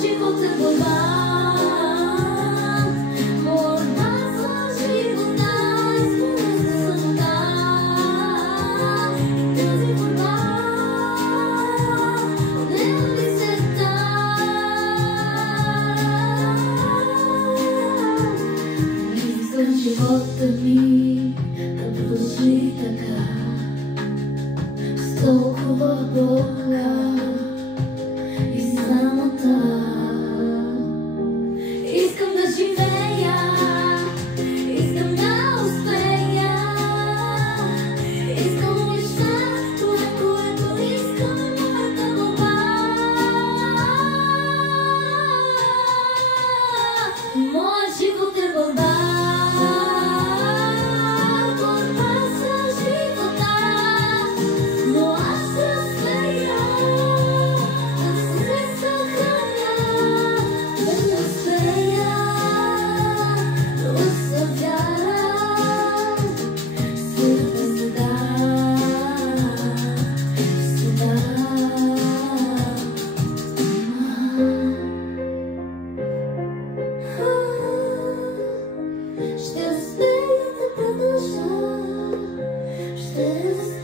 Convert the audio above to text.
живот е борба. Борба за живота, изпълнена самота. И тази борба отнема ми света. Искам живота ми да продължи така, с толкова боля и самота. Искам да живея, искам да успея, искам неща, това, което искам е моята борба. Моят живот е борба. Борба за живота, но аз се успея да се съхраня, да не успея да оставя своята следа. Ще успея да продължа, ще успея.